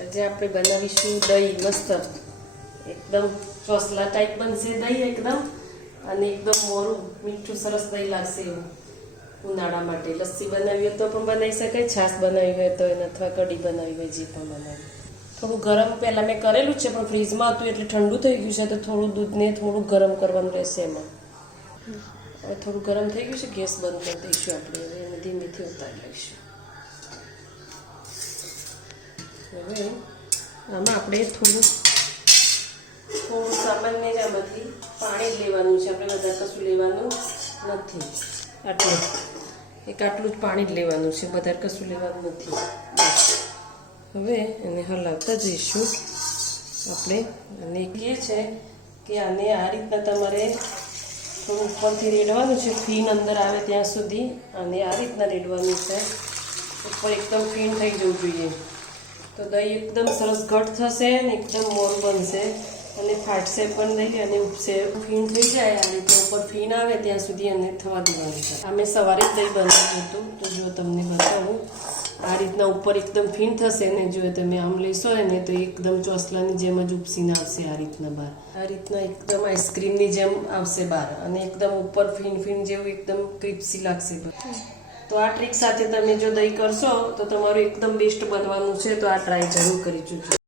આજે આપણે બનાવીશું દહીં મસ્ત એકદમ ચોસલા ટાઈપ બનશે દહીં એકદમ અને એકદમ મોરું મીઠું સરસ દહીં લાગશે એવું ઉનાળા માટે લસ્સી બનાવી હોય તો પણ બનાવી શકાય છાશ બનાવી હોય તો એને અથવા કઢી બનાવી હોય જે પણ બનાવી થોડું ગરમ પહેલાં મેં કરેલું છે પણ ફ્રીજમાં હતું એટલે ઠંડુ થઈ ગયું છે તો થોડું દૂધને થોડું ગરમ કરવાનું રહેશે એમાં હવે થોડું ગરમ થઈ ગયું છે ગેસ બંધ કરી દઈશું આપણે હવે એને ધીમેથી ઉતારી લઈશું હવે આમાં આપણે થોડું સામાન્ય જ આમાંથી પાણી જ લેવાનું છે આપણે વધારે કશું લેવાનું નથી આટલું આટલું જ પાણી જ લેવાનું છે વધારે કશું લેવાનું નથી હવે એને હલાવતા જઈશું આપણે અને એ છે કે આને આ રીતના તમારે થોડું ઉપરથી રેડવાનું છે ફીણ અંદર આવે ત્યાં સુધી અને આ રીતના રેડવાનું છે ઉપર એકદમ ફીણ થઈ જવું જોઈએ તો દહીં એકદમ સરસ ઘટ થશે ને એકદમ મોરું બનશે અને ફાટશે પણ નહીં અને ઉપસે ફીણ થઈ જાય આ રીતે ઉપર ફીણ આવે ત્યાં સુધી એને થવા દેવાનું છે આ મેં સવારે જ દહીં બનાવ્યું હતું તો જો તમને બતાવું આ રીતના ઉપર એકદમ ફીણ થશે ને જો તમે આમ લેશો ને તો એકદમ ચોસલાની જેમ જ ઉપસીને આવશે આ રીતના બહાર આ રીતના એકદમ આઈસ્ક્રીમની જેમ આવશે બહાર અને એકદમ ઉપર ફીણ જેવું એકદમ ક્રિસ્પી લાગશે તો આ ટ્રીક સાથે તમે જો દહીં કરશો તો તમારું એકદમ બેસ્ટ બનવાનું છે તો આ ટ્રાય જરૂર કરી જોજો